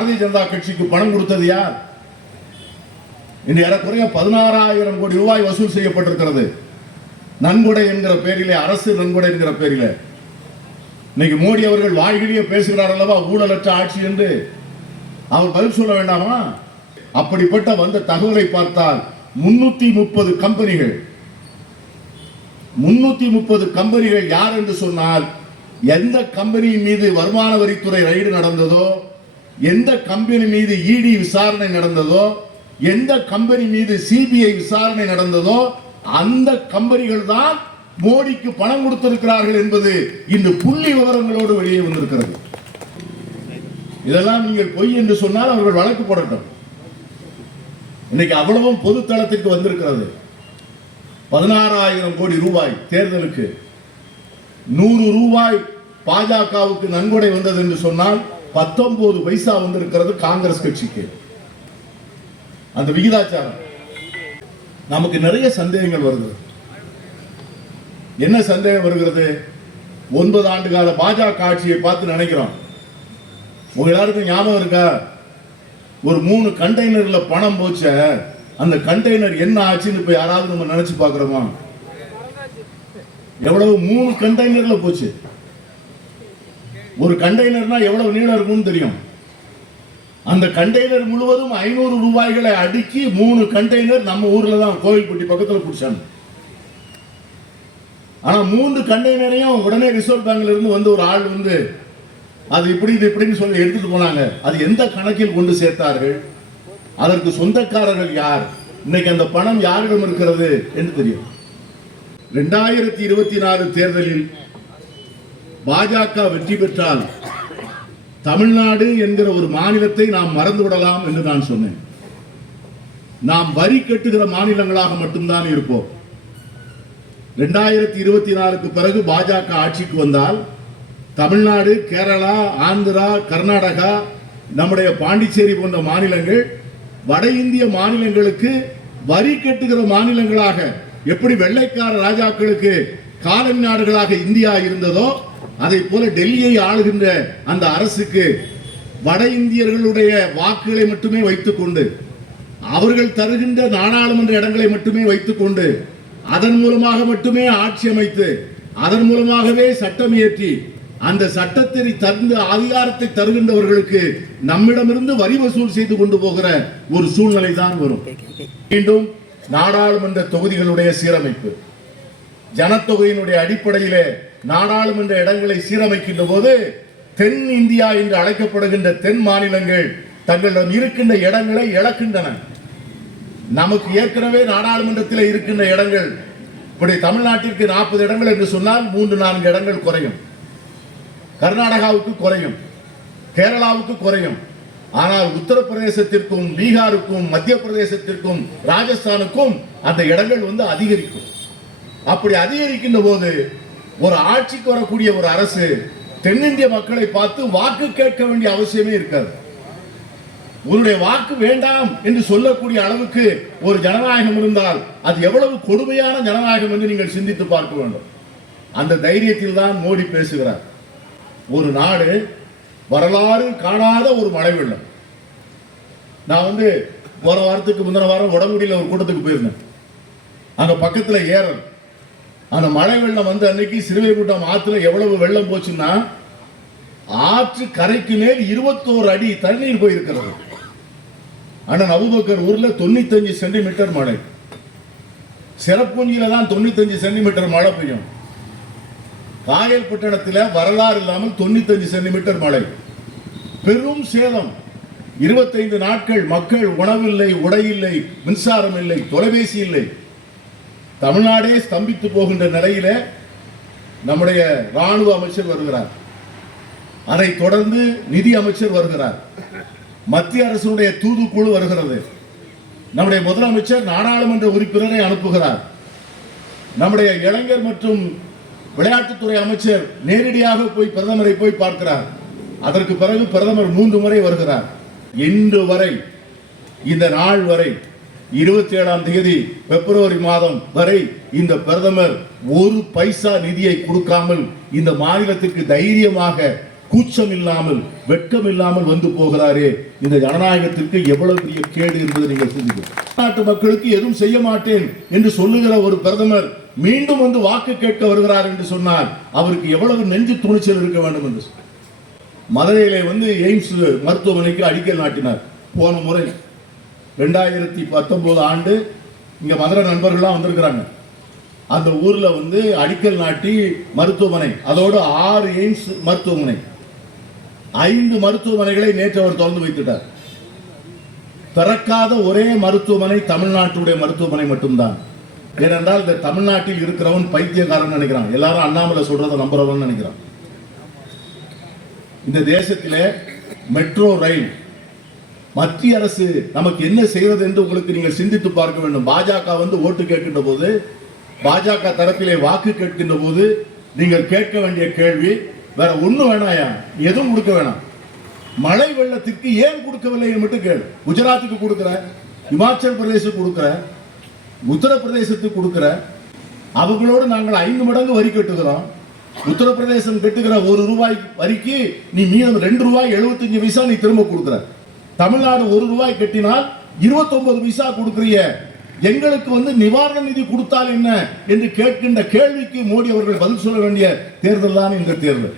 பாரதிய ஜனதா கட்சிக்கு பணம் கொடுத்தது யார்? இன்று ஏறக்குறைய 16,000 கோடி ரூபாய் வசூல் செய்யப்பட்டிருக்கிறது. நன்கொடை என்கிற பேரிலே, அரசு நன்கொடை என்கிற பேரிலே. இன்னைக்கு மோடி அவர்கள் வாய்கிலேயே பேசுகிறார் அல்லவா, ஊழலற்ற ஆட்சி என்று. அவர் பதில் சொல்ல வேண்டாமா? அப்படிப்பட்ட வந்த தகவலை பார்த்தால் 330 கம்பெனிகள் 330 கம்பெனிகள் யார் என்று சொன்னால், எந்த கம்பெனியின் மீது வருமான வரித்துறை ரைடு நடந்ததோ, எந்த கம்பெனி மீது இடி விசாரணை நடந்ததோ, எந்த கம்பெனி மீது சிபிஐ விசாரணை நடந்ததோ, அந்த கம்பெனிகள் தான் மோடிக்கு பணம் கொடுத்திருக்கிறார்கள் என்பது இந்த புள்ளி விவரங்களோடு வெளியே வந்திருக்கிறது. இதெல்லாம் நீங்கள் பொய் என்று சொன்னால் அவர்கள் வழக்கு போடட்டும். இன்னைக்கு அவ்வளவும் பொது தளத்திற்கு வந்திருக்கிறது. 16,000 கோடி ரூபாய் தேர்தலுக்கு, 100 ரூபாய் பாஜகவுக்கு நன்கொடை வந்தது என்று சொன்னால் 19 பைசா வந்திருக்கிறது காங்கிரஸ் கட்சிக்கு. அந்த விகிதாச்சாரம் நமக்கு நிறைய சந்தேகங்கள் வருகிறது. என்ன சந்தேகம் வருகிறது? 9 ஆண்டு கால பாஜக ஆட்சியை பார்த்து நினைக்கிறோம். உங்க எல்லாருக்கும் ஞாபகம் இருக்கா? ஒரு 3 கண்டெய்னர்ல பணம் போச்ச, அந்த கண்டெய்னர் என்ன ஆச்சுன்னு இப்ப யாராவது நம்ம நினைச்சு பார்க்கிறோமா? எவ்வளவு? 3 கண்டெய்னர்ல போச்சு. ஒரு கண்டெய்னர்னா எவ்வளவு நீளம் இருக்கும்னு தெரியும். அந்த கண்டெய்னர் முழுவதும் 500 ரூபாய்களை அடுக்கி 3 கண்டெய்னர் நம்ம ஊர்ல தான் கோவில்பட்டி பக்கத்தில் பிடிச்சாங்க. ஆனா 3 கண்டெய்னரையும் உடனே ரிசர்வ் பேங்க்ல இருந்து வந்து ஒரு ஆள் வந்து அது இப்படி இது இப்படின்னு சொல்லி எடுத்துட்டு போனாங்க. அது எந்த கணக்கில் கொண்டு சேர்த்தார்கள்? அதற்கு சொந்தக்காரர்கள் யார்? இன்னைக்கு அந்த பணம் யாரிடம் இருக்கிறது என்று தெரியும். 2024 தேர்தலில் பாஜக வெற்றி பெற்றால் தமிழ்நாடு என்கிற ஒரு மாநிலத்தை நாம் மறந்து விடலாம் என்று நான் சொன்னேன். நாம் வரி கட்டுகிற மாநிலங்களாக மட்டும்தான் இருப்போம். 2024க்கு பிறகு பாஜக ஆட்சிக்கு வந்தால் தமிழ்நாடு, கேரளா, ஆந்திரா, கர்நாடகா, நம்முடைய பாண்டிச்சேரி போன்ற மாநிலங்கள் வட இந்திய மாநிலங்களுக்கு வரி கட்டுகிற மாநிலங்களாக, எப்படி வெள்ளைக்கார ராஜாக்களுக்கு காலனி நாடுகளாக இந்தியா இருந்ததோ அதை போல டெல்லியை ஆளுகின்ற அந்த அரசுக்கு வட இந்தியர்களுடைய வாக்குகளை மட்டுமே வைத்துக் கொண்டு, அவர்கள் தருகின்ற நாடாளுமன்ற இடங்களை மட்டுமே வைத்துக் கொண்டு, அதன் மூலமாக மட்டுமே ஆட்சி அமைத்து, அதன் மூலமாகவே சட்டம் இயற்றி, அந்த சட்டத்தை தந்து அதிகாரத்தை தருகின்றவர்களுக்கு நம்மிடமிருந்து வரி வசூல் செய்து கொண்டு போகிற ஒரு சூழ்நிலை தான் வரும். மீண்டும் நாடாளுமன்ற தொகுதிகளுடைய சீரமைப்பு, ஜனத்தொகையினுடைய அடிப்படையிலே நாடாளுமன்ற இடங்களை சீரமைக்கின்ற போது தென் இந்தியா என்று அழைக்கப்படுகின்ற தென் மாநிலங்கள் தங்களிடம் இருக்கின்ற இடங்களை இழக்கின்றன. நமக்கு ஏற்கனவே நாடாளுமன்றத்தில் இருக்கின்ற இடங்கள், இப்படி தமிழ்நாட்டிற்கு 40 இடங்கள் என்று சொன்னால் 3-4 இடங்கள் குறையும். கர்நாடகாவுக்கு குறையும், கேரளாவுக்கு குறையும். ஆனால் உத்தரப்பிரதேசத்திற்கும், பீகாருக்கும், மத்திய பிரதேசத்திற்கும், ராஜஸ்தானுக்கும் அந்த இடங்கள் வந்து அதிகரிக்கும். அப்படி அதிகரிக்கின்ற போது ஒரு ஆட்சிக்கு வரக்கூடிய ஒரு அரசு தென்னிந்திய மக்களை பார்த்து வாக்கு கேட்க வேண்டிய அவசியமே இருக்காது. உன்னுடைய வாக்கு வேண்டாம் என்று சொல்லக்கூடிய அளவுக்கு ஒரு ஜனநாயகம் இருந்தால் அது எவ்வளவு கொடுமையான ஜனநாயகம் என்று நீங்கள் சிந்தித்து பார்க்க வேண்டும். அந்த தைரியத்தில் தான் மோடி பேசுகிறார். ஒரு நாடு வரலாறு காணாத ஒரு மழை வெள்ளம். நான் வந்து போன வாரத்துக்கு முந்தின வாரம் உடம்புடியில் ஒரு கூட்டத்துக்கு போயிருந்தேன். அங்க பக்கத்துல ஏரல், அந்த மழை வெள்ளம் வந்து அன்னைக்கு சிறுவைகுண்டம் ஆத்துல எவ்வளவு வெள்ளம் போச்சுன்னா, ஆற்று கரைக்கு மேல் 21 அடி தண்ணீர் போயிருக்கிறது. அண்ணன் அபூபக்கர் ஊர்ல 95 சென்டிமீட்டர் மழை, சிறப்புஞ்சில தான் 95 சென்டிமீட்டர் மழை பெய்யும். காயல்பட்டணத்தில் வரலாறு இல்லாமல் 95 சென்டிமீட்டர் மழை, பெரும் சேதம். 25 நாட்கள் மக்கள் உணவில்லை, உடை இல்லை, மின்சாரம் இல்லை, தொலைபேசி இல்லை. தமிழ்நாடே ஸ்தம்பித்து போகின்ற நிலையில நம்முடைய ராணுவ அமைச்சர் வருகிறார். அதைத் தொடர்ந்து நிதி அமைச்சர் வருகிறார். மத்திய அரசுடைய தூதுக்குழு வருகிறது. நம்முடைய முதலமைச்சர் நாடாளுமன்ற உறுப்பினரை அனுப்புகிறார். நம்முடைய இளைஞர் மற்றும் விளையாட்டுத்துறை அமைச்சர் நேரடியாக போய் பிரதமரை போய் பார்க்கிறார். அதற்கு பிறகு பிரதமர் 3 முறை வருகிறார். இன்று வரை, இந்த நாள் வரை, 27ஆம் தேதி பிப்ரவரி மாதம் வரை இந்த பிரதமர் 1 பைசா நிதியை கொடுக்காமல் இந்த மாநிலத்திற்கு தைரியமாக கூச்சம் இல்லாமல் வெட்கம் இல்லாமல் வந்து போகிறாரே, இந்த ஜனநாயகத்திற்கு எவ்வளவு பெரிய கேடு என்பதை நீங்கள் சிந்திக்கும். நாட்டு மக்களுக்கு எதுவும் செய்ய மாட்டேன் என்று சொல்லுகிற ஒரு பிரதமர் மீண்டும் வந்து வாக்கு கேட்க வருகிறார் என்று சொன்னார், அவருக்கு எவ்வளவு நெஞ்சு துணிச்சல் இருக்க வேண்டும் என்று. மதுரையிலே வந்து எய்ம்ஸ் மருத்துவமனைக்கு அடிக்கல் நாட்டினார். போன முறை 2019 ஆண்டு இங்க மதுரை நண்பர்கள்லாம் வந்திருக்கிறாங்க. அந்த ஊர்ல வந்து அடிக்கல் நாட்டி மருத்துவமனை, அதோடு 6 எய்ம்ஸ் மருத்துவமனை, 5 மருத்துவமனைகளை நேற்று அவர் திறந்து வைத்துட்டார். திறக்காத ஒரே மருத்துவமனை தமிழ்நாட்டுடைய மருத்துவமனை மட்டும்தான். ஏனென்றால் இந்த தமிழ்நாட்டில் இருக்கிறவன் பைத்தியக்காரன் நினைக்கிறான், எல்லாரும் அண்ணாமலை சொல்றதை நம்புறவன் நினைக்கிறான். இந்த தேசத்திலே மெட்ரோ ரயில் மத்திய அரசு நமக்கு என்ன செய்வது என்று உங்களுக்கு நீங்கள் சிந்தித்து பார்க்க வேண்டும். பாஜக வந்து ஓட்டு கேட்கின்ற போது, பாஜக தரப்பிலே வாக்கு கேட்கின்ற போது நீங்கள் கேட்க வேண்டிய கேள்வி வேற ஒண்ணும் வேணாயா, எதுவும் கொடுக்க வேணாம். மழை வெள்ளத்திற்கு ஏன் கொடுக்கவில்லை மட்டும் கேளு. குஜராத்துக்கு கொடுக்கிற, இமாச்சல் பிரதேசத்துக்கு கொடுக்கிற, உத்தரப்பிரதேசத்துக்கு கொடுக்கிற, அவங்களோடு நாங்கள் 5 மடங்கு வரி கட்டுகிறோம். உத்தரப்பிரதேசம் கட்டுகிற 1 ரூபாய் வரிக்கு நீ மீதம் 2 ரூபாய் 75 பைசா நீ திரும்ப கொடுக்கிற. தமிழ்நாடு 1 ரூபாய் கட்டினால் 29 பைசா கொடுக்கிறிய. எங்களுக்கு வந்து நிவாரண நிதி கொடுத்தால் என்ன என்று கேட்கின்ற கேள்விக்கு மோடி அவர்கள் பதில் சொல்ல வேண்டிய தேர்தல் தான் இந்த தேர்தல்.